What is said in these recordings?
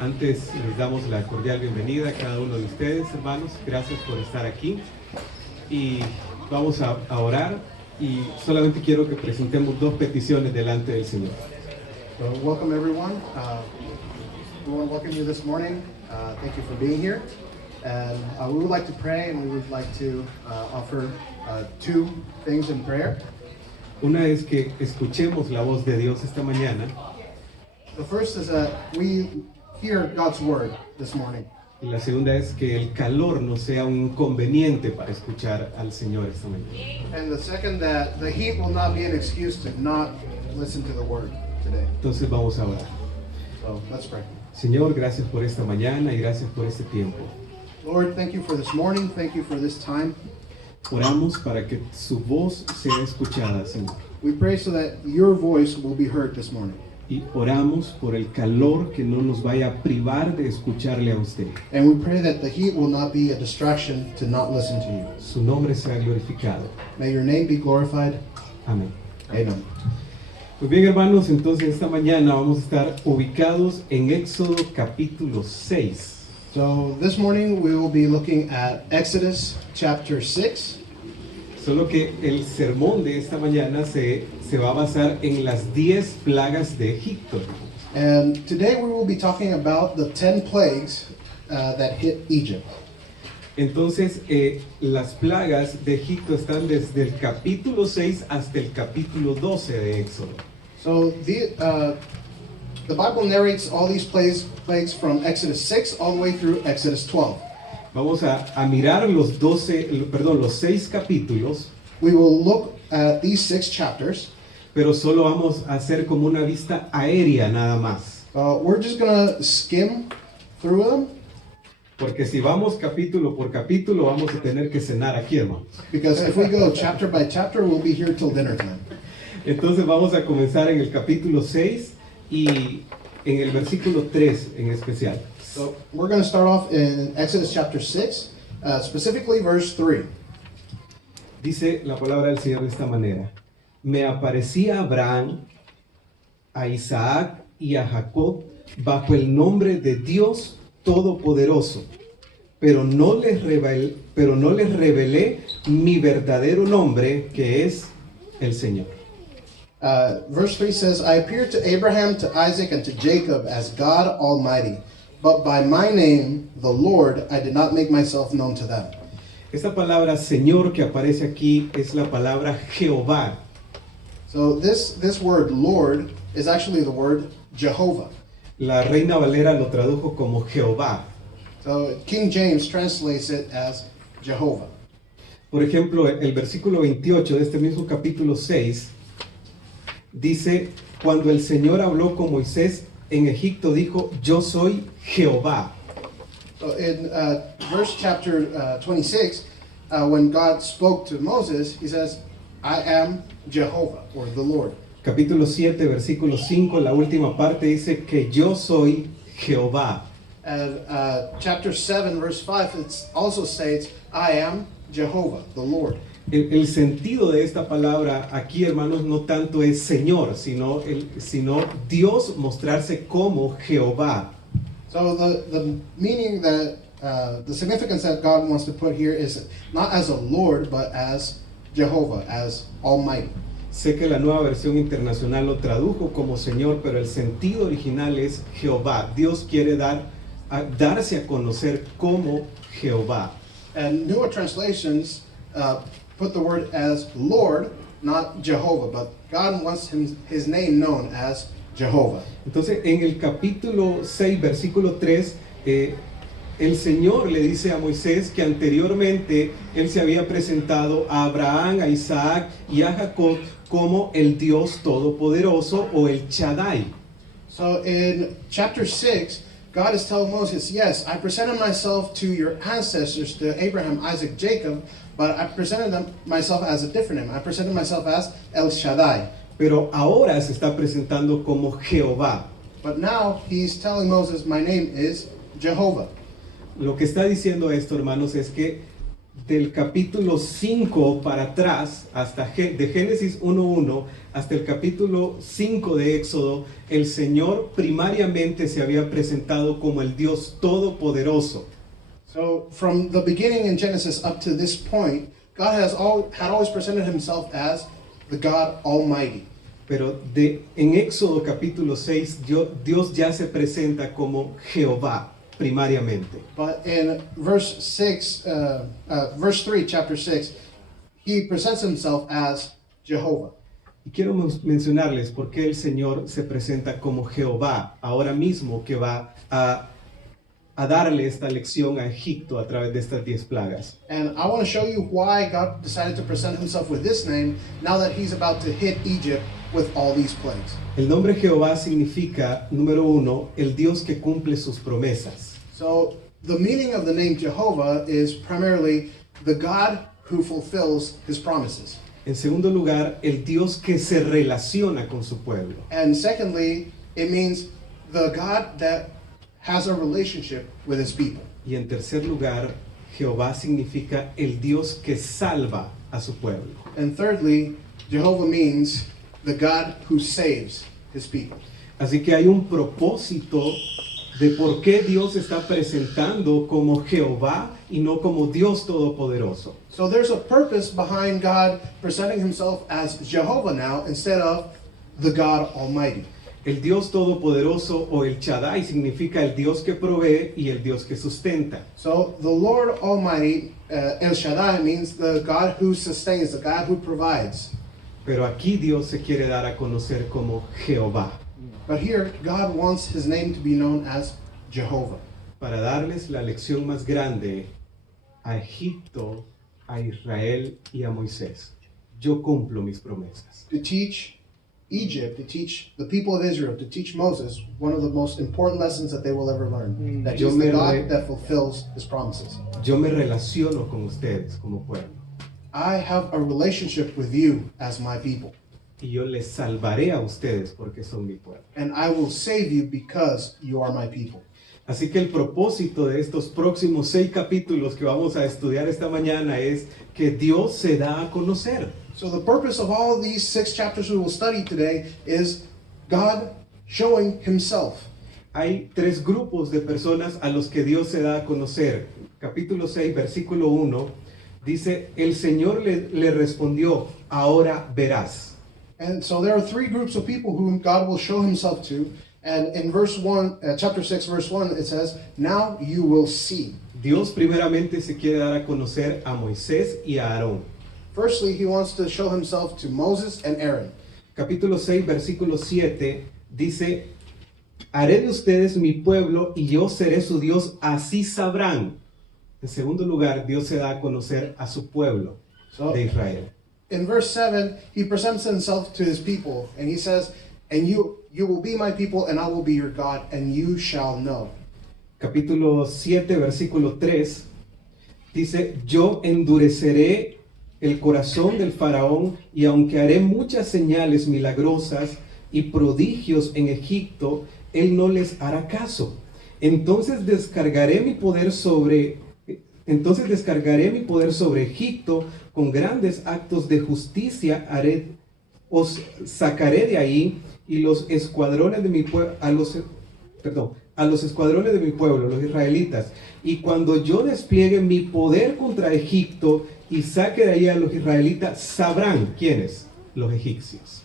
Antes les damos la cordial bienvenida a cada uno de ustedes, hermanos. Gracias por estar aquí. Y vamos a orar y solamente quiero que presentemos dos peticiones delante del Señor. So welcome everyone. We want to welcome you this morning. Thank you for being here. And we would like to pray, and we would like to offer two things in prayer. Una es que escuchemos la voz de Dios esta mañana. The first is that we hear God's word this morning. Y la segunda es que el calor no sea un inconveniente para escuchar al Señor esta mañana. And the second, that the heat will not be an excuse to not listen to the word today. Entonces vamos a orar. So let's pray. Señor, gracias por esta mañana y gracias por este tiempo. Lord, thank you for this morning. Thank you for this time. Oramos para que su voz sea escuchada, Señor. We pray so that your voice will be heard this morning. Y oramos por el calor que no nos vaya a privar de escucharle a usted. And we pray that the heat will not be a distraction to not listen to you. Su nombre sea glorificado. May your name be glorified. Amén. Amen. Pues bien, hermanos, entonces esta mañana vamos a estar ubicados en Éxodo capítulo 6. So this morning we will be looking at Exodus chapter 6. Solo que el sermón de esta mañana se va a basar en las 10 plagas de Egipto. And today we will be talking about the 10 plagues that hit Egypt. Entonces, las plagas de Egipto están desde el capítulo 6 hasta el capítulo 12 de Éxodo. So the Bible narrates all these plagues from Exodus 6 all the way through Exodus 12. Vamos a mirar los 6 capítulos, We will look at these 6 chapters. pero solo vamos a hacer como una vista aérea nada más. We're just going to skim through them, Porque si vamos capítulo por capítulo, vamos a tener que cenar aquí, hermanos. because if we go chapter by chapter, we'll be here till dinner time. Entonces vamos a comenzar en el capítulo 6 y en el versículo 3 en especial. So we're going to start off in Exodus chapter 6, specifically verse 3. Dice la palabra del Señor de esta manera: Me aparecía a Abraham, a Isaac y a Jacob bajo el nombre de Dios Todopoderoso, pero no les revelé mi verdadero nombre, que es el Señor. Verse 3 says, I appeared to Abraham, to Isaac, and to Jacob as God Almighty, but by my name, the Lord, I did not make myself known to them. Esta palabra Señor que aparece aquí es la palabra Jehová. So this word Lord is actually the word Jehovah. La Reina Valera lo tradujo como Jehová. So King James translates it as Jehovah. Por ejemplo, el versículo 28 de este mismo capítulo 6 dice: Cuando el Señor habló con Moisés en Egipto, dijo: Yo soy Jehová. So in verse chapter 26, when God spoke to Moses, he says, I am Jehovah, or the Lord. Capítulo 7, versículo 5, la última parte dice que yo soy Jehová. And chapter 7, verse 5, it also states, I am Jehovah, the Lord. El sentido de esta palabra aquí, hermanos, no tanto es Señor, sino Dios mostrarse como Jehová. So the meaning that, the significance that God wants to put here is not as a Lord, but as Jehovah, as Almighty. Sé que la Nueva Versión Internacional lo tradujo como Señor, pero el sentido original es Jehová. Dios quiere darse a conocer como Jehová. And newer translations put the word as Lord, not Jehovah, but God wants his name known as Jehovah. Entonces, en el capítulo 6, versículo 3, el Señor le dice a Moisés que anteriormente Él se había presentado a Abraham, a Isaac y a Jacob como el Dios Todopoderoso o el Shaddai. So in chapter 6, God is telling Moses, yes, I presented myself to your ancestors, to Abraham, Isaac, Jacob, but I presented myself as a different name. I presented myself as El Shaddai. Pero ahora se está presentando como Jehová. But now he's telling Moses, my name is Jehovah. Lo que está diciendo esto, hermanos, es que del capítulo 5 para atrás, de Génesis 1:1 hasta el capítulo 5 de Éxodo, el Señor primariamente se había presentado como el Dios Todopoderoso. So from the beginning in Genesis up to this point, God had always presented himself as the God Almighty. Pero en Éxodo capítulo 6, Dios ya se presenta como Jehová primariamente. But in verse 3, chapter 6, he presents himself as Jehovah. Y quiero mencionarles por qué el Señor se presenta como Jehová ahora mismo que va a darle esta lección a Egipto a través de estas 10 plagas. And I want to show you why God decided to present himself with this name now that he's about to hit Egypt with all these plagues. El nombre Jehová significa, número 1, el Dios que cumple sus promesas. So the meaning of the name Jehovah is primarily the God who fulfills his promises. En segundo lugar, el Dios que se relaciona con su pueblo. And secondly, it means the God that has a relationship with his people. Y en tercer lugar, Jehová significa el Dios que salva a su pueblo. And thirdly, Jehovah means the God who saves his people. Así que hay un propósito de por qué Dios está presentando como Jehová y no como Dios Todopoderoso. So there's a purpose behind God presenting himself as Jehovah now instead of the God Almighty. El Dios Todopoderoso o el Shaddai significa el Dios que provee y el Dios que sustenta. So the Lord Almighty, El Shaddai, means the God who sustains, the God who provides. Pero aquí Dios se quiere dar a conocer como Jehová, But here, God wants his name to be known as Jehovah, para darles la lección más grande a Egipto, a Israel y a Moisés. Yo cumplo mis promesas. to teach Egypt, to teach the people of Israel, to teach Moses one of the most important lessons that they will ever learn. That Yo he's the me God that fulfills his promises. Yo me relaciono con ustedes como pueblo I have a relationship with you as my people, y yo les salvaré a ustedes porque son mi pueblo. and I will save you because you are my people. Así que el propósito de estos próximos 6 capítulos que vamos a estudiar esta mañana es que Dios se da a conocer. So the purpose of all these 6 chapters we will study today is God showing himself. Hay 3 grupos de personas a los que Dios se da a conocer. Capítulo 6, versículo 1, dice, el Señor le respondió, ahora verás. And so there are 3 groups of people whom God will show himself to. And in chapter 6, verse 1, it says, now you will see. Dios primeramente se quiere dar a conocer a Moisés y a Aarón. Firstly, he wants to show himself to Moses and Aaron. Capítulo 6, versículo 7, dice, haré de ustedes mi pueblo y yo seré su Dios, así sabrán. En segundo lugar, Dios se da a conocer a su pueblo So de Israel. in verse 7, he presents himself to his people, and he says, and you will be my people, and I will be your God, and you shall know. Capítulo 7, versículo 3, dice, yo endureceré el corazón del faraón y aunque haré muchas señales milagrosas y prodigios en Egipto, él no les hará caso. Entonces descargaré mi poder sobre Egipto con grandes actos de justicia os sacaré de ahí y los escuadrones de mi pueblo, a los escuadrones de mi pueblo, los israelitas. Y cuando yo despliegue mi poder contra Egipto y saque de ahí a los israelitas, sabrán, ¿quiénes? Los egipcios.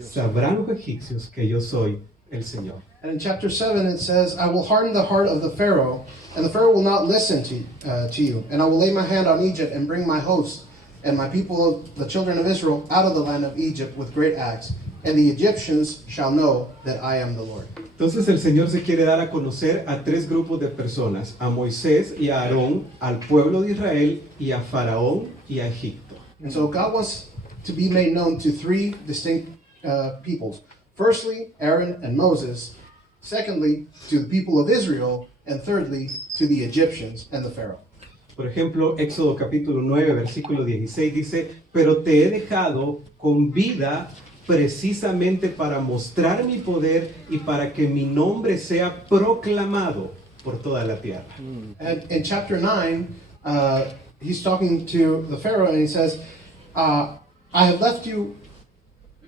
Sabrán los egipcios que yo soy el Señor. And in chapter 7, it says, I will harden the heart of the Pharaoh, and the Pharaoh will not listen to you. And I will lay my hand on Egypt and bring my host and my people, the children of Israel, out of the land of Egypt with great acts. And the Egyptians shall know that I am the Lord. Entonces el Señor se quiere dar a conocer a 3 grupos de personas, a Moisés y a Aarón, al pueblo de Israel y a Faraón y a Egipto. And so God wants to be made known to 3 distinct peoples. Firstly, Aaron and Moses. Secondly, to the people of Israel. And thirdly, to the Egyptians and the Pharaoh. Por ejemplo, Éxodo capítulo 9, versículo 16 dice, pero te he dejado con vida precisamente para mostrar mi poder y para que mi nombre sea proclamado por toda la tierra. And in chapter 9, he's talking to the Pharaoh and he says, I have left you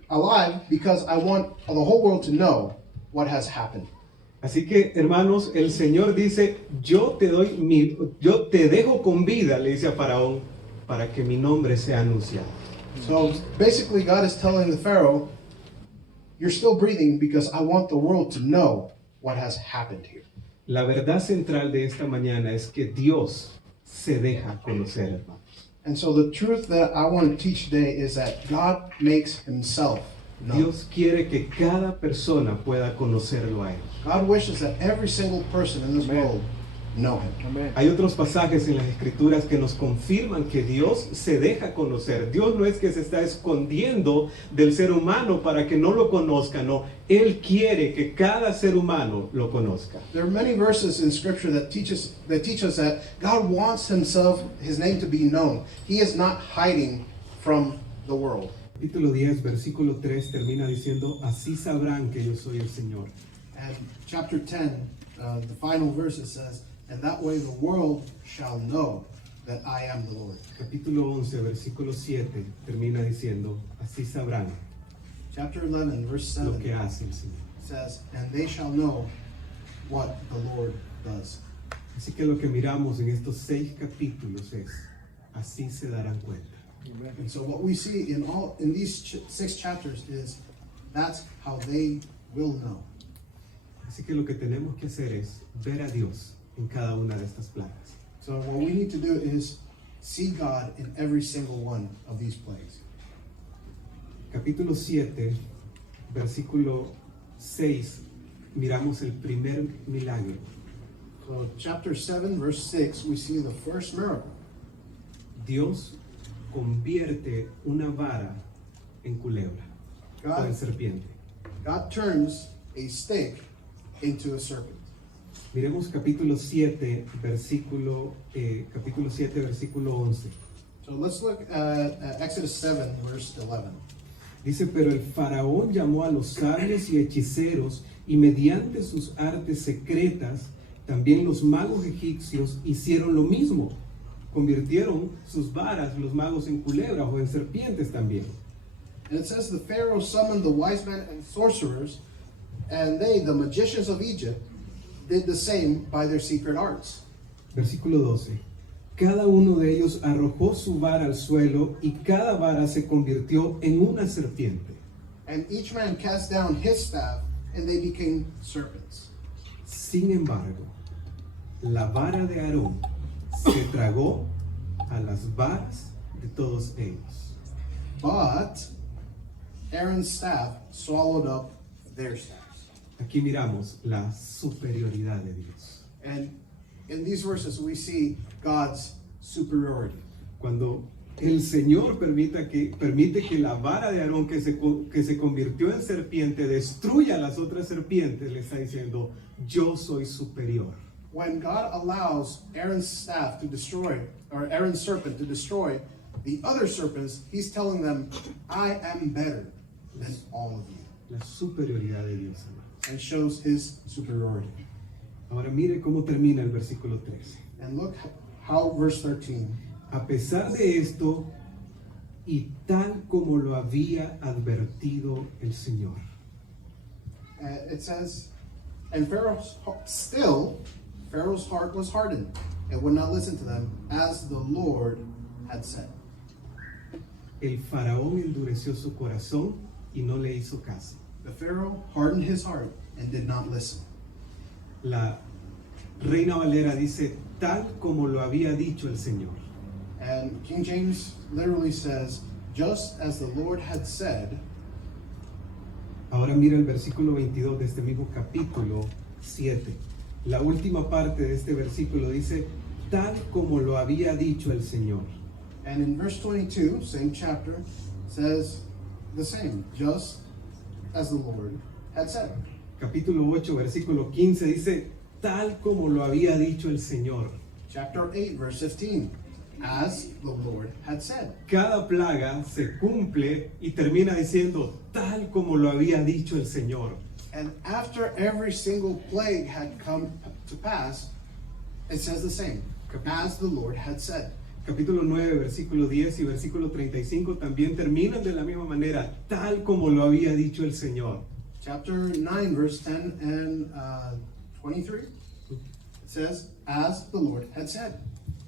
alive because I want the whole world to know what has happened. Así que, hermanos, el Señor dice, yo te dejo con vida, le dice a Faraón, para que mi nombre sea anunciado. So basically God is telling the Pharaoh, you're still breathing because I want the world to know what has happened here. La verdad central de esta mañana es que Dios se deja conocer, hermanos. And so the truth that I want to teach today is that God makes himself known. Dios quiere que cada persona pueda conocerlo a Él. God wishes that every single person in this world know him. Amén. Hay otros pasajes en las Escrituras que nos confirman que Dios se deja conocer. Dios no es que se está escondiendo del ser humano para que no lo conozca, no. Él quiere que cada ser humano lo conozca. There are many verses in Scripture that teach us that God wants himself, his name to be known. He is not hiding from the world. Capítulo 10, versículo 3 termina diciendo, así sabrán que yo soy el Señor. And chapter 10, the final verse, it says, and that way the world shall know that I am the Lord. Capítulo 11, versículo 7 termina diciendo, así sabrán Chapter 11, verse lo 7 que hace el Señor. says, and they shall know what the Lord does. Así que lo que miramos en estos 6 capítulos es, así se darán cuenta. And so what we see in these 6 chapters is that's how they will know. Así que lo que tenemos que hacer es ver a Dios en cada una de estas plagas. So what we need to do is see God in every single one of these plagues. Capítulo 7, versículo 6, miramos el primer milagro. So chapter 7, verse 6, we see the first miracle. Dios convierte una vara en culebra o en serpiente. God turns a snake into a serpent. Miremos capítulo 7, versículo 11. So let's look at Exodus 7, verse 11. Dice, pero el faraón llamó a los sabios y hechiceros y mediante sus artes secretas, también los magos egipcios hicieron lo mismo. Convirtieron sus varas, los magos, en culebras o en serpientes también. And it says, the Pharaoh summoned the wise men and sorcerers, and they, the magicians of Egypt, did the same by their secret arts. Versículo 12. Cada uno de ellos arrojó su vara al suelo y cada vara se convirtió en una serpiente. And each man cast down his staff, and they became serpents. Sin embargo, la vara de Aarón se tragó a las varas de todos ellos. But Aaron's staff swallowed up their staffs. Aquí miramos la superioridad de Dios. And in these verses, we see God's superiority. Cuando el Señor permite que la vara de Aarón que se convirtió en serpiente destruya a las otras serpientes, le está diciendo, yo soy superior. When God allows Aaron's staff to destroy, or Aaron's serpent to destroy the other serpents, he's telling them, I am better than all of you. La superioridad de Dios, hermanos. And shows his superiority. Ahora mire cómo termina el versículo 13. And look how verse 13, A pesar de esto, y tal como lo había advertido el Señor. it says, and Pharaoh's heart was hardened and would not listen to them, as the Lord had said. El faraón endureció su corazón y no le hizo caso. The Pharaoh hardened his heart and did not listen. La Reina Valera dice, tal como lo había dicho el Señor. And King James literally says, just as the Lord had said. Ahora mira el versículo 22 de este mismo capítulo 7. La última parte de este versículo dice, tal como lo había dicho el Señor. And in verse 22, same chapter, says the same, just as the Lord had said. Capítulo 8, versículo 15 dice, tal como lo había dicho el Señor. Chapter 8, verse 15, as the Lord had said. Cada plaga se cumple y termina diciendo, tal como lo había dicho el Señor. And after every single plague had come to pass, it says the same, as the Lord had said. capítulo 9, versículo 10 y versículo 35 también terminan de la misma manera, tal como lo había dicho el Señor. Chapter 9, verse 10 and 23, it says, as the Lord had said.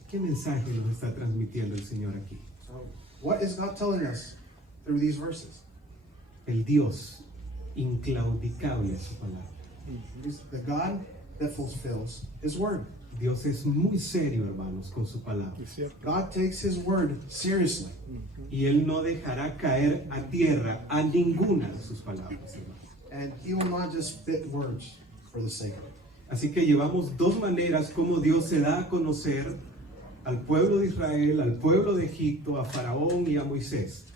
¿Qué mensaje nos está transmitiendo el Señor aquí? So, what is God telling us through these verses? El Dios inclaudicable es su palabra. He's the God that fulfills His word. Dios es muy serio, hermanos, con su palabra. God takes His word seriously. Y Él no dejará caer a tierra a ninguna de sus palabras, hermanos. And He will not just spit words for the sake of it. Así que llevamos dos maneras como Dios se da a conocer al pueblo de Israel, al pueblo de Egipto, a Faraón y a Moisés.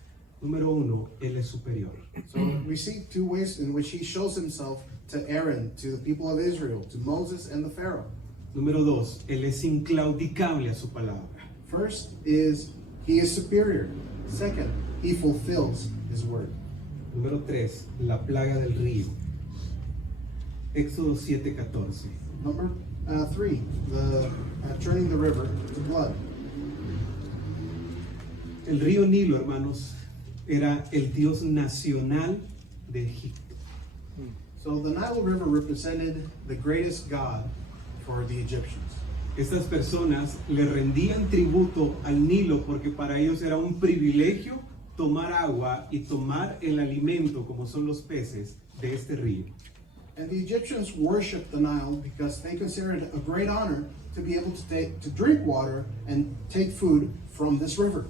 Número uno, Él es superior. So we see two ways in which He shows Himself to Aaron, to the people of Israel, to Moses and the Pharaoh. Número dos, Él es inclaudicable a su palabra. First is He is superior. Second, He fulfills His word. Número tres, la plaga del río. Éxodo 7:14. Number 3, the turning the river to blood. El río Nilo, hermanos, era el Dios nacional de Egipto. So the Nile River represented the greatest god for the Egyptians. Estas personas le rendían tributo al Nilo porque para ellos era un privilegio tomar agua y tomar el alimento, como son los peces, de este río. And the Egyptians worshipped the Nile because they considered it a great honor to be able to drink water and take food from this river.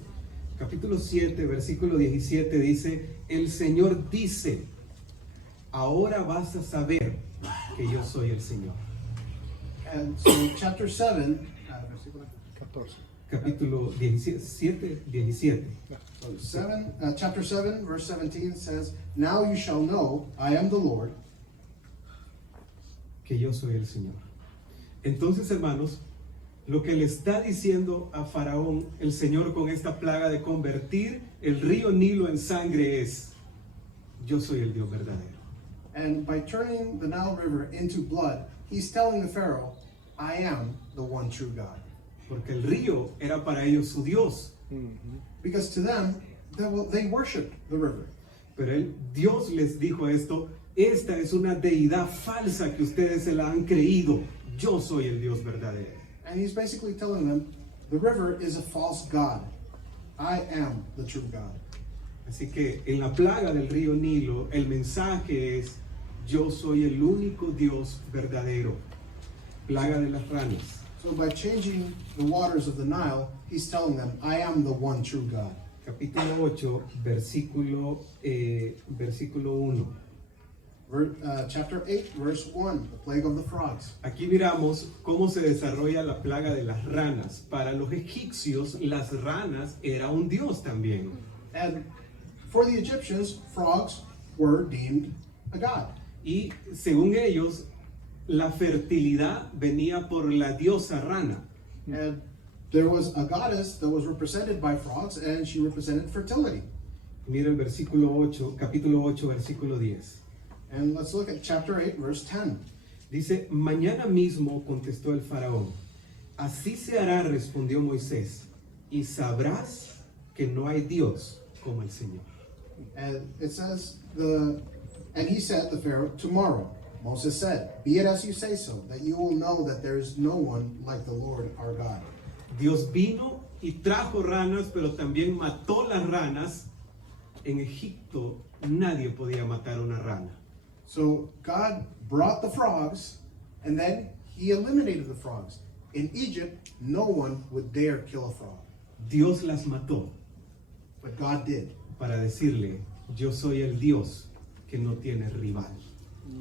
Capítulo 7, versículo 17 dice, el Señor dice, ahora vas a saber que yo soy el Señor. And so chapter 7, Capítulo 17. chapter 7, verse 17 says, now you shall know I am the Lord. Que yo soy el Señor. Entonces, hermanos, lo que le está diciendo a Faraón el Señor con esta plaga de convertir el río Nilo en sangre es, yo soy el Dios verdadero. And by turning the Nile River into blood, he's telling the Pharaoh, I am the one true God. Porque el río era para ellos su Dios. Because to them, they worshipped the river. Pero Dios les dijo esto, esta es una deidad falsa que ustedes se la han creído. Yo soy el Dios verdadero. And he's basically telling them, the river is a false god. I am the true God. Así que en la plaga del río Nilo, el mensaje es, yo soy el único Dios verdadero. Plaga de las ranas. So by changing the waters of the Nile, he's telling them, I am the one true God. Capítulo 8, versículo 1. Chapter 8, verse 1, the plague of the frogs. Aquí miramos cómo se desarrolla la plaga de las ranas. Para los egipcios, las ranas era un dios también. And for the Egyptians, frogs were deemed a god. Y según ellos, la fertilidad venía por la diosa rana. And there was a goddess that was represented by frogs, and she represented fertility. Mira el versículo 8, capítulo 8, versículo 10. And let's look at chapter 8, verse 10. Dice, mañana mismo contestó el faraón, así se hará, respondió Moisés, y sabrás que no hay Dios como el Señor. And it says, and he said, the Pharaoh, tomorrow. Moses said, be it as you say so, that you will know that there is no one like the Lord our God. Dios vino y trajo ranas, pero también mató las ranas. En Egipto nadie podía matar una rana. So God brought the frogs, and then he eliminated the frogs. In Egypt, no one would dare kill a frog. Dios las mató But God did, para decirle, yo soy el Dios que no tiene rival.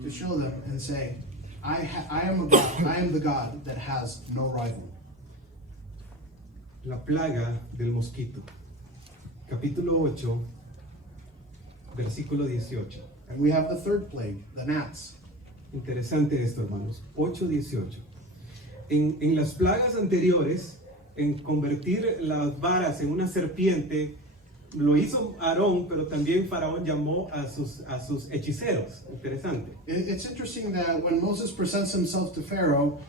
to show them and say, I am a God, I am the God that has no rival. La plaga del mosquito. Capítulo 8, versículo 18. And we have the third plague, the gnats. Interesante esto, hermanos. 8:18. En las plagas anteriores, en convertir las varas en una serpiente, lo hizo Aarón, pero también Faraón llamó a sus hechiceros. Interesante. It's interesting that when Moses presents himself to Pharaoh,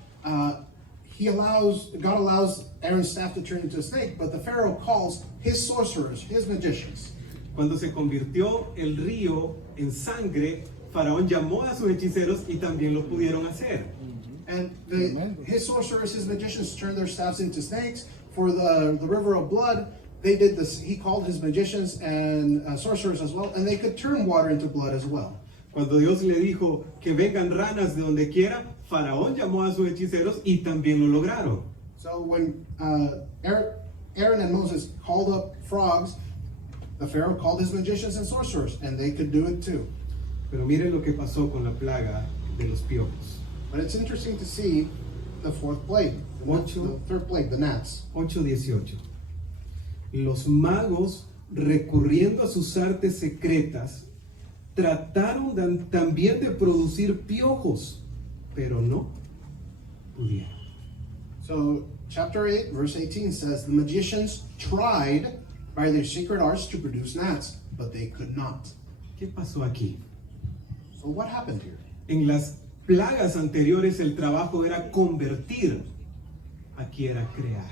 God allows Aaron's staff to turn into a snake, but the Pharaoh calls his sorcerers, his magicians. Cuando se convirtió el río en sangre, Faraón llamó a sus hechiceros y también lo pudieron hacer. And his sorcerers, his magicians turned their staffs into snakes. For the river of blood, they did this. He called his magicians and sorcerers as well, and they could turn water into blood as well. Cuando Dios le dijo que vengan ranas de donde quiera, Faraón llamó a sus hechiceros y también lo lograron. So when Aaron and Moses called up frogs, the Pharaoh called his magicians and sorcerers, and they could do it too. Pero miren lo que pasó con la plaga de los piojos. But it's interesting to see the fourth plague, the third plague, the gnats. 8:18. Los magos, recurriendo a sus artes secretas, trataron también de producir piojos, pero no pudieron. So chapter 8, verse 18 says, the magicians tried by their secret arts to produce gnats, but they could not. ¿Qué pasó aquí? So what happened here? En las plagas anteriores el trabajo era convertir, aquí era crear.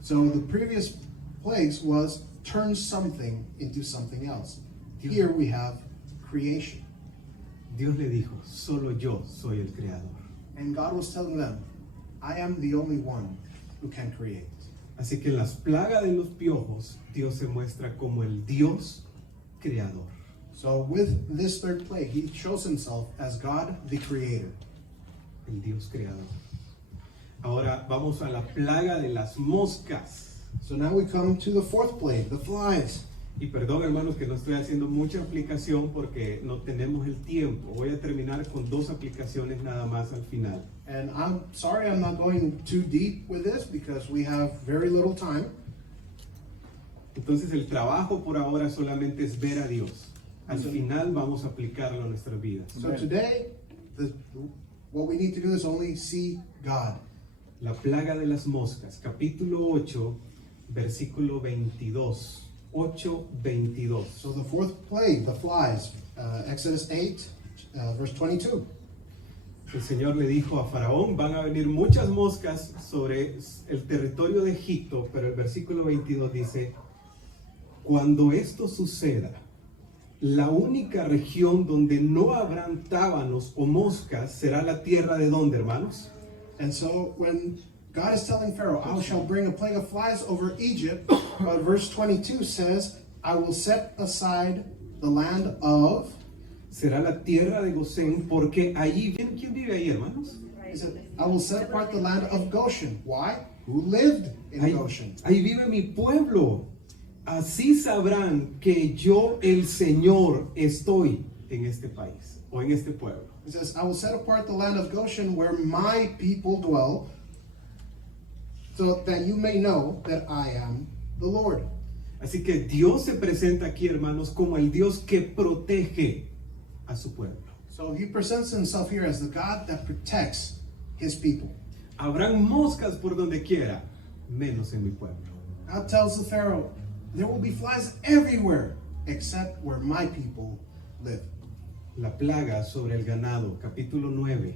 So the previous plagues was turn something into something else. Here we have creation. Dios le dijo, solo yo soy el creador. And God was telling them, I am the only one who can create. Así que en las plagas de los piojos, Dios se muestra como el Dios creador. So with this third plague, he shows himself as God the creator. El Dios creador. Ahora vamos a la plaga de las moscas. So now we come to the fourth plague, the flies. Y perdón, hermanos, que no estoy haciendo mucha aplicación porque no tenemos el tiempo. Voy a terminar con 2 aplicaciones nada más al final. And I'm sorry I'm not going too deep with this because we have very little time. Entonces el trabajo por ahora solamente es ver a Dios. Al final vamos a aplicarlo a nuestras vidas. So today, what we need to do is only see God. La plaga de las moscas, capítulo 8, versículo 22. 8:22. So the fourth plague, the flies, Exodus 8, verse 22. El Señor le dijo a Faraón, van a venir muchas moscas sobre el territorio de Egipto, pero el versículo 22 dice, cuando esto suceda, la única región donde no habrán tábanos o moscas será la tierra de ¿dónde, hermanos? And so when God is telling Pharaoh, I shall bring a plague of flies over Egypt, but verse 22 says, I will set aside the land of... Será la tierra de Gosén, porque allí, ¿quién vive ahí, hermanos? He said, I will set apart the land of Goshen. Why? Who lived in Goshen? Ahí vive mi pueblo. Así sabrán que yo, el Señor, estoy en este país o en este pueblo. It says, I will set apart the land of Goshen where my people dwell, so that you may know that I am the Lord. Así que Dios se presenta aquí, hermanos, como el Dios que protege a su pueblo. So he presents himself here as the God that protects his people. Habrán moscas por donde quiera, menos en mi pueblo. God tells the Pharaoh, there will be flies everywhere except where my people live. La plaga sobre el ganado, capítulo 9.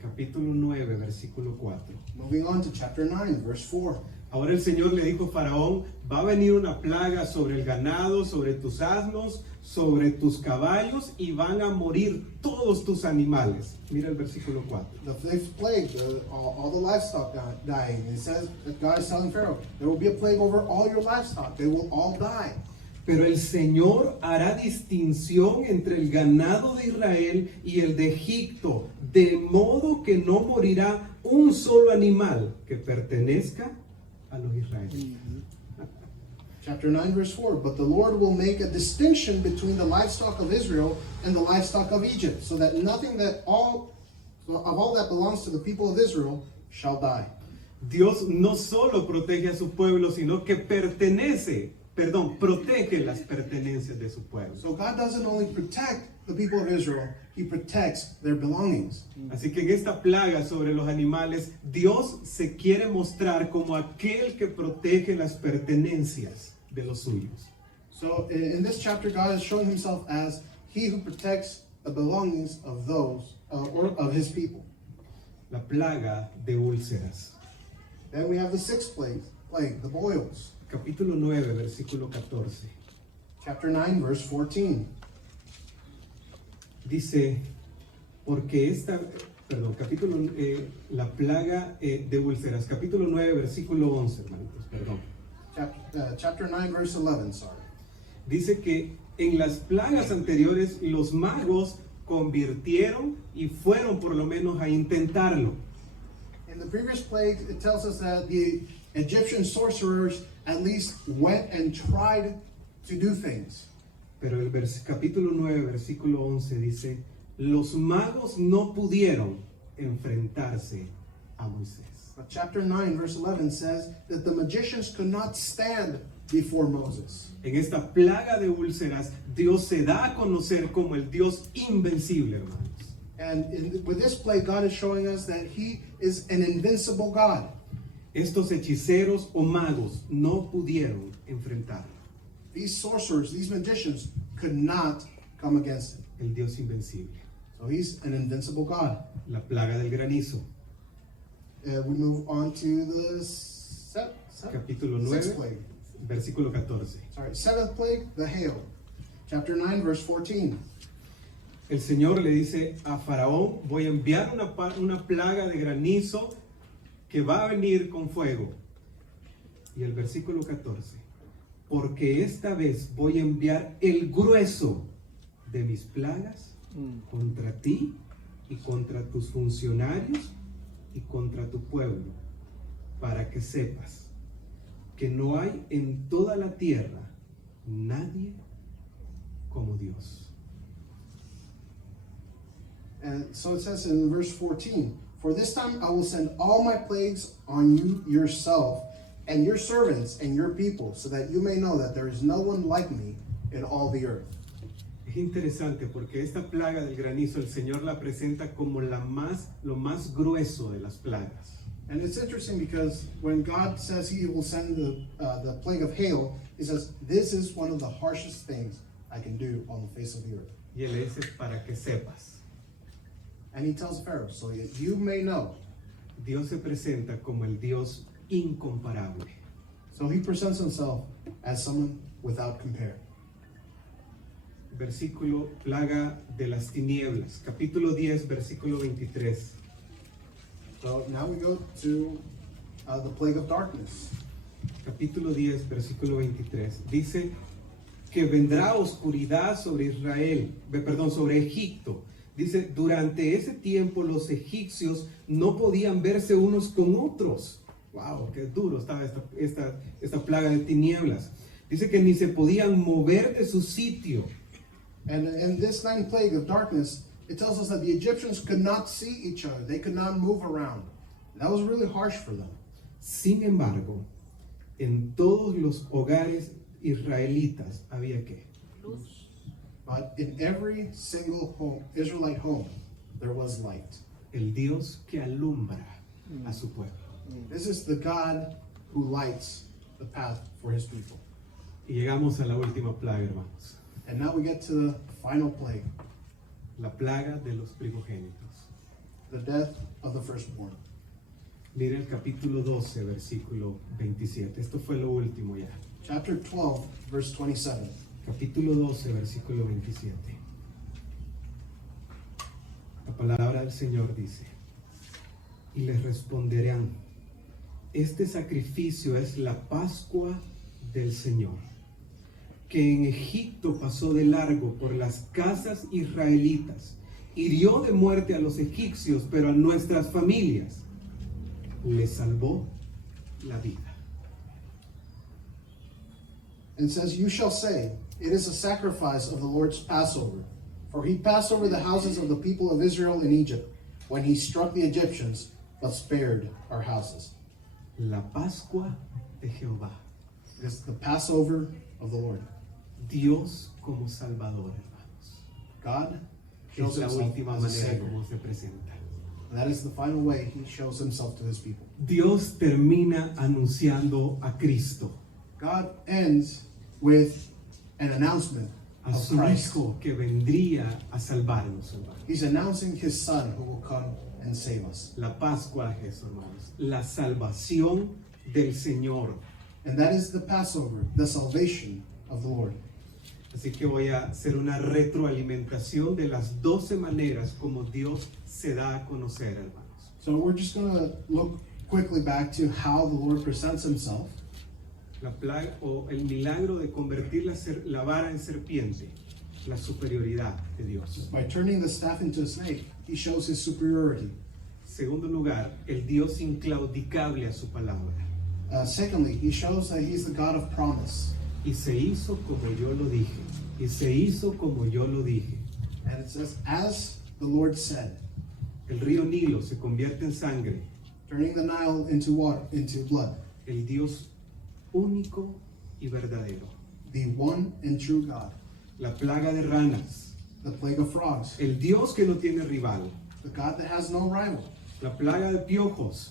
Capítulo 9, versículo 4. Moving on to chapter 9, verse 4. Ahora el Señor le dijo a Faraón, va a venir una plaga sobre el ganado, sobre tus asnos, sobre tus caballos y van a morir todos tus animales. Mira el versículo 4. The fifth plague, all the livestock dying. It says that God is telling Pharaoh, there will be a plague over all your livestock. They will all die. Pero el Señor hará distinción entre el ganado de Israel y el de Egipto, de modo que no morirá un solo animal que pertenezca a los israelitas. Chapter 9, verse 4. But the Lord will make a distinction between the livestock of Israel and the livestock of Egypt, so that nothing of all that belongs to the people of Israel shall die. Dios no solo protege a su pueblo, sino que protege las pertenencias de su pueblo. So God doesn't only protect the people of Israel, he protects their belongings. Así que en esta plaga sobre los animales, Dios se quiere mostrar como aquel que protege las pertenencias de los suyos. So in this chapter, God is showing himself as he who protects the belongings of those, or of his people. la plaga de úlceras. Then we have the sixth plague, the boils. Capítulo 9, versículo 14. Chapter 9, verse 14. Dice, porque la plaga de úlceras. Capítulo 9, versículo 11, hermanitos, perdón. Chapter 9, verse 11, sorry. Dice que en las plagas anteriores los magos convirtieron y fueron por lo menos a intentarlo. In the previous plague, it tells us that the Egyptian sorcerers at least went and tried to do things. Pero el capítulo 9, versículo 11 dice, los magos no pudieron enfrentarse a Moisés. But chapter 9, verse 11 says that the magicians could not stand before Moses. En esta plaga de úlceras, Dios se da a conocer como el Dios invencible, hermanos. And with this plague, God is showing us that He is an invincible God. Estos hechiceros o magos no pudieron enfrentarlo. These sorcerers, these magicians, could not come against Him. El Dios invencible. So He's an invincible God. La plaga del granizo. We move on to the Capítulo sixth 9, plague. versículo 14. Sorry, seventh plague, the hail. Chapter 9, verse 14. El Señor le dice a Faraón, voy a enviar una plaga de granizo que va a venir con fuego. Y el versículo 14, porque esta vez voy a enviar el grueso de mis plagas contra ti y contra tus funcionarios y contra tu pueblo, para que sepas que no hay en toda la tierra nadie como Dios. And so it says in verse 14, for this time I will send all my plagues on you yourself and your servants and your people, so that you may know that there is no one like me in all the earth. Es interesante porque esta plaga del granizo el Señor la presenta como lo más grueso de las plagas. And it's interesting because when God says He will send the plague of hail, He says, this is one of the harshest things I can do on the face of the earth. Y Él le dice, para que sepas. And He tells Pharaoh, so that you may know. Dios se presenta como el Dios incomparable. So He presents Himself as someone without compare. Versículo, plaga de las tinieblas. Capítulo 10, versículo 23. So now we go to the plague of darkness. Capítulo 10, versículo 23. Dice que vendrá oscuridad sobre Israel, sobre Egipto. Dice, durante ese tiempo los egipcios no podían verse unos con otros. Wow, qué duro estaba esta plaga de tinieblas. Dice que ni se podían mover de su sitio. And in this ninth plague of darkness, it tells us that the Egyptians could not see each other. They could not move around. That was really harsh for them. Sin embargo, en todos los hogares israelitas había ¿qué? Luz. But in every single home, Israelite home, there was light. El Dios que alumbra a su pueblo. This is the God who lights the path for His people. Y llegamos a la última plaga, hermanos. And now we get to the final plague, La plaga de los primogénitos. the death of the firstborn. Mira el capítulo 12, versículo 27. Esto fue lo último ya. Chapter 12, verse 27. Capítulo 12, versículo 27. La palabra del Señor dice, y les responderán, este sacrificio es la Pascua del Señor, que en Egipto pasó de largo por las casas israelitas, hirió de muerte a los egipcios, pero a nuestras familias les salvó la vida. And says, you shall say, it is a sacrifice of the Lord's Passover. For He passed over the houses of the people of Israel in Egypt, when He struck the Egyptians, but spared our houses. La Pascua de Jehová. It is the Passover of the Lord. Dios como Salvador, hermanos. God Es shows la Himself última as a manera Savior. como se presenta. And that is the final way He shows Himself to His people. Dios termina anunciando a Cristo, God ends with an announcement a of su Christ. Hijo que vendría a salvarnos, hermanos. He's announcing His Son who will come and save us. La Pascua es eso, hermanos. La salvación del Señor. And that is the Passover, the salvation of the Lord. Así que voy a hacer una retroalimentación de las 12 maneras como Dios se da a conocer, hermanos. So we're just going to look quickly back to how the Lord presents himself. La plaga o el milagro de convertir la vara en serpiente, la superioridad de Dios. By turning the staff into a snake, he shows his superiority. Segundo lugar, el Dios inclaudicable a su palabra. Secondly, he shows that he's the God of promise. Y se hizo como yo lo dije. Y se hizo como yo lo dije. And it says, as the Lord said, El río Nilo se convierte en sangre. turning the Nile into water, into blood. El Dios único y verdadero. The one and true God. La plaga de ranas. The plague of frogs. El Dios que no tiene rival. The God that has no rival. La plaga de piojos.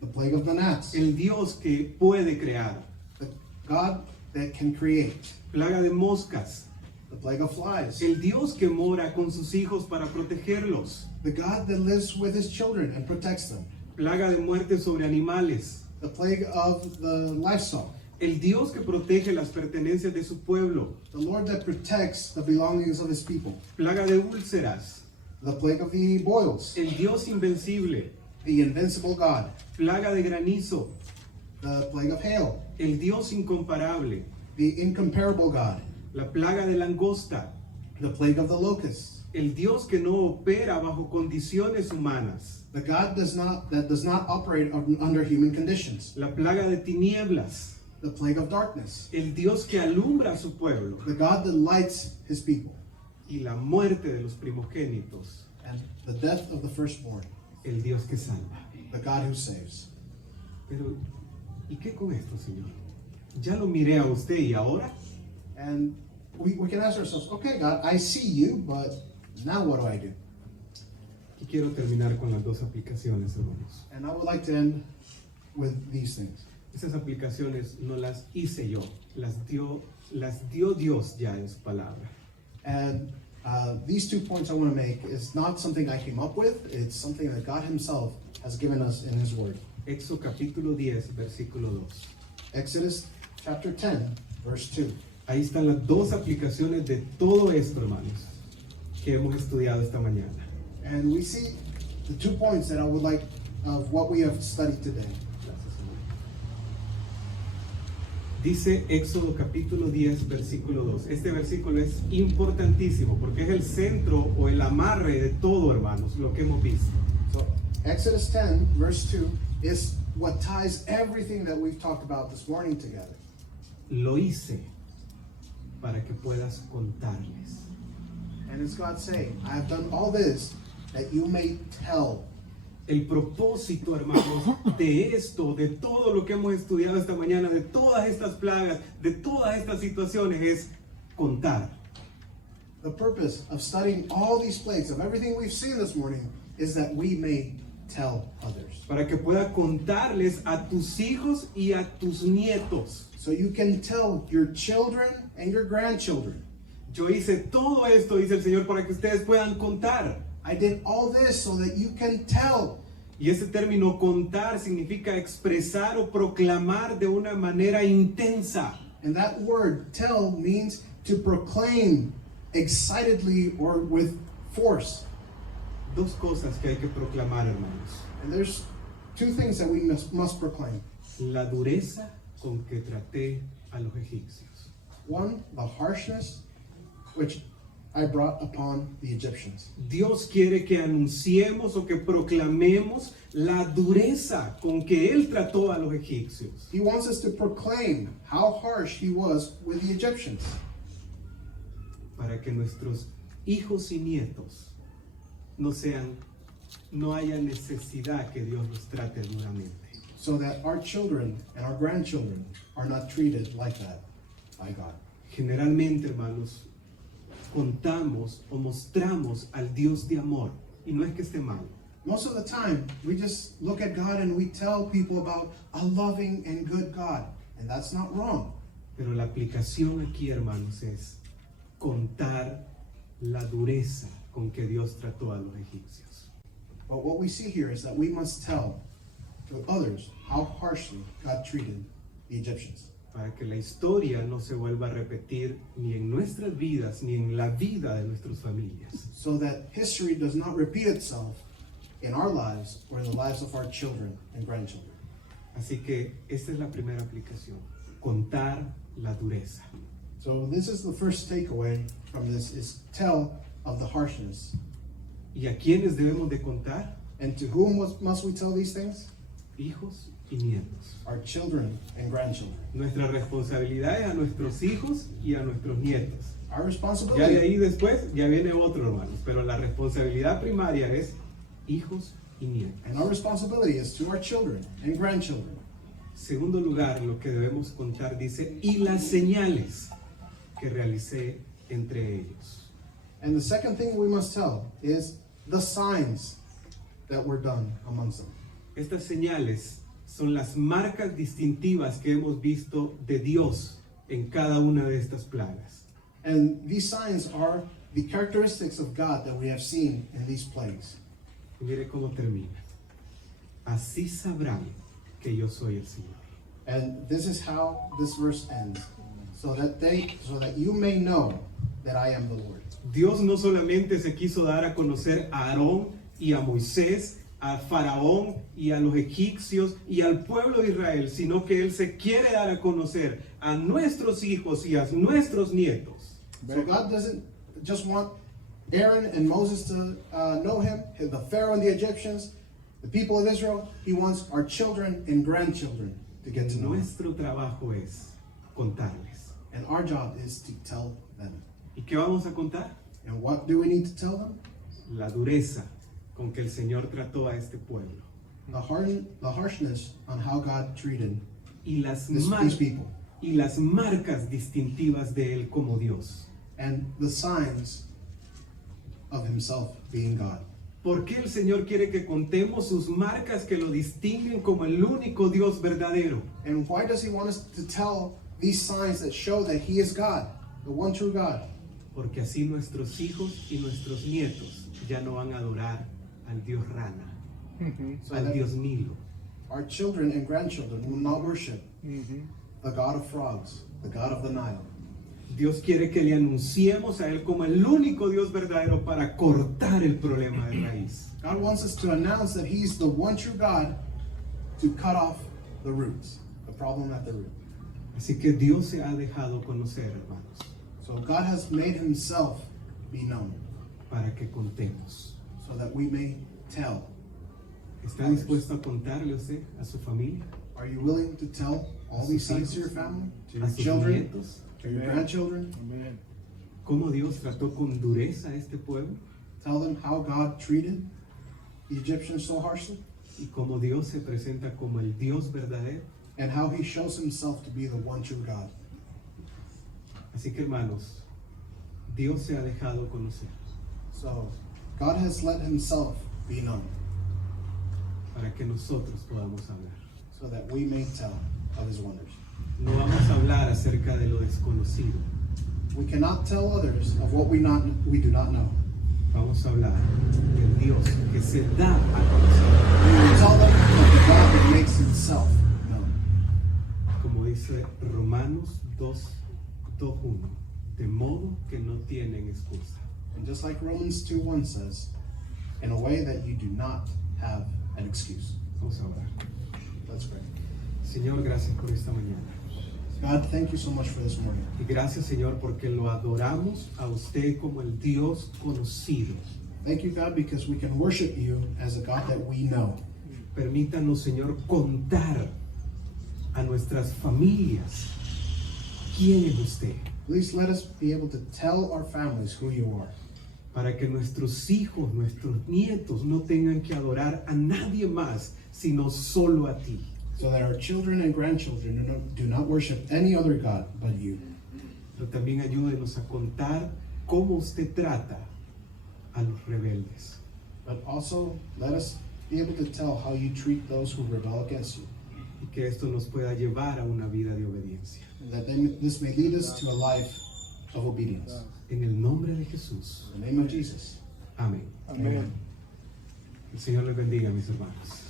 The plague of the gnats. El Dios que puede crear. The God that can create. Plaga de moscas. The plague of flies. El Dios que mora con sus hijos para protegerlos. The God that lives with his children and protects them. Plaga de muerte sobre animales. The plague of the livestock. El Dios que protege las pertenencias de su pueblo. The Lord that protects the belongings of his people. Plaga de úlceras. The plague of the boils. El Dios invencible. The invincible God. Plaga de granizo. The plague of hail. El Dios incomparable. The incomparable God. La plaga de langosta. The plague of the locusts. El Dios que no opera bajo condiciones humanas. The God that does not operate under human conditions. La plaga de tinieblas. The plague of darkness. El Dios que alumbra a su pueblo. The God that lights his people. Y la muerte de los primogénitos. And the death of the firstborn. El Dios que salva. The God who saves. Pero, ¿y qué con esto, Señor? Ya lo miré a usted y ahora. And we can ask ourselves, okay, God, I see you, but now what do I do? Y quiero terminar con las dos aplicaciones, hermanos. And I would like to end with these things. Esas aplicaciones no las hice yo, las dio Dios ya en su palabra. And these 2 points I want to make is not something I came up with, it's something that God himself has given us in his word. Éxodo capítulo 10, versículo 2. Exodus chapter 10, verse 2. Ahí están las dos aplicaciones de todo esto, hermanos, que hemos estudiado esta mañana. And we see the 2 points that I would like of what we have studied today. Gracias, Señor. Dice Éxodo capítulo 10, versículo 2. Este versículo es importantísimo porque es el centro o el amarre de todo, hermanos, lo que hemos visto. So Exodus 10, verse 2 is what ties everything that we've talked about this morning together. Lo hice para que puedas contarles. And it's God saying, I have done all this that you may tell. El propósito, hermanos, de esto, de todo lo que hemos estudiado esta mañana, de todas estas plagas, de todas estas situaciones, es contar. The purpose of studying all these plagues, of everything we've seen this morning, is that we may tell others. Para que pueda contarles a tus hijos y a tus nietos. So you can tell your children and your grandchildren. Yo hice todo esto, dice el Señor, para que ustedes puedan contar. I did all this so that you can tell. Y ese término contar significa expresar o proclamar de una manera intensa. And that word tell means to proclaim excitedly or with force. Dos cosas que hay que proclamar, hermanos. And there's 2 things that we must proclaim. La dureza con que traté a los egipcios. One, the harshness which I brought upon the Egyptians. Dios quiere que anunciemos o que proclamemos la dureza con que Él trató a los egipcios. He wants us to proclaim how harsh he was with the Egyptians. Para que nuestros hijos y nietos no haya necesidad que Dios los trate duramente. So that our children and our grandchildren are not treated like that by God. Generalmente, hermanos, contamos o mostramos al Dios de amor. Y no es que esté mal. Most of the time, we just look at God and we tell people about a loving and good God. And that's not wrong. Pero la aplicación aquí, hermanos, es contar la dureza con que Dios trató a los egipcios. But what we see here is that we must tell to others how harshly God treated the Egyptians, para que la historia no se vuelva a repetir ni en nuestras vidas ni en la vida de nuestras familias. so that history does not repeat itself in our lives or in the lives of our children and grandchildren. Así que esta es la primera aplicación, contar la dureza. So this is the first takeaway from this, is tell of the harshness. ¿Y a quiénes debemos de contar? And to whom must we tell these things? Hijos y nietos. Our children and grandchildren. Nuestra responsabilidad es a nuestros hijos y a nuestros nietos. Our Ya de responsibility, ahí después ya viene otro, hermanos, pero la responsabilidad primaria es hijos y nietos. and our responsibility is to our children and grandchildren. Segundo lugar, lo que debemos contar dice, y las señales que realicé entre ellos. And the second thing we must tell is the signs that were done amongst them. Estas señales son las marcas distintivas que hemos visto de Dios en cada una de estas plagas. And these signs are the characteristics of God that we have seen in these plagues. Y mire cómo termina. Así sabrán que yo soy el Señor. And this is how this verse ends. So that you may know that I am the Lord. Dios no solamente se quiso dar a conocer a Aarón y a Moisés, a Faraón y a los egipcios y al pueblo de Israel, sino que Él se quiere dar a conocer a nuestros hijos y a nuestros nietos. So God doesn't just want Aaron and Moses to know him, the Pharaoh and the Egyptians, the people of Israel. He wants our children and grandchildren to get to know him. Nuestro trabajo es contarles. And our job is to tell them. ¿Y qué vamos a contar? And what do we need to tell them? La dureza con que el Señor trató a este pueblo The harshness on how God treated y las, these people. y las marcas distintivas de Él como Dios. And the signs of himself being God. ¿Por qué el Señor quiere que contemos sus marcas que lo distinguen como el único Dios verdadero? And why does he want us to tell these signs that show that he is God, the one true God? Porque así nuestros hijos y nuestros nietos ya no van a adorar al Dios rana, So al that Dios Nilo. our children and grandchildren will not worship the God of frogs, the God of the Nile. Dios quiere que le anunciemos a Él como el único Dios verdadero para cortar el problema de raíz. God wants us to announce that he's the one true God to cut off the roots, the problem at the root. Así que Dios se ha dejado conocer, hermanos, So God has made himself be known para que contemos. so that we may tell. ¿Está dispuesto a contarle usted a su familia, Are you willing to tell all these signs to your family, to a your sus children, nietos, to your grandchildren? Amen. cómo Dios trató con dureza a este pueblo Tell them how God treated the Egyptians so harshly y cómo Dios se presenta como el Dios verdadero? and how he shows himself to be the one true God. Así que, hermanos, Dios se ha dejado conocer So God has let himself be known para que nosotros podamos hablar. so that we may tell of his wonders. No vamos a hablar acerca de lo desconocido, We cannot tell others of what we do not know. vamos a hablar del Dios que se da a conocer, We will tell them of the God that makes himself known. como dice Romanos 2:1, de modo que no tienen excusa. And just like Romans 2:1 says, in a way that you do not have an excuse. Vamos a orar. Let's pray. Señor, gracias por esta mañana. God, thank you so much for this morning. Y gracias, Señor, porque lo adoramos a usted como el Dios conocido. Thank you, God, because we can worship you as a God that we know. Permítanos, Señor, contar a nuestras familias quién es usted, Please let us be able to tell our families who you are, para que nuestros hijos, nuestros nietos no tengan que adorar a nadie más, sino solo a ti. so that our children and grandchildren do not worship any other God but you. Pero también ayúdenos a contar cómo usted trata a los rebeldes. But also let us be able to tell how you treat those who rebel against you, Y que esto nos pueda llevar a una vida de obediencia. and that this may lead us to a life of obedience. En el nombre de Jesús. In the name of Jesus. Amén. Amen. El Señor les bendiga, mis hermanos.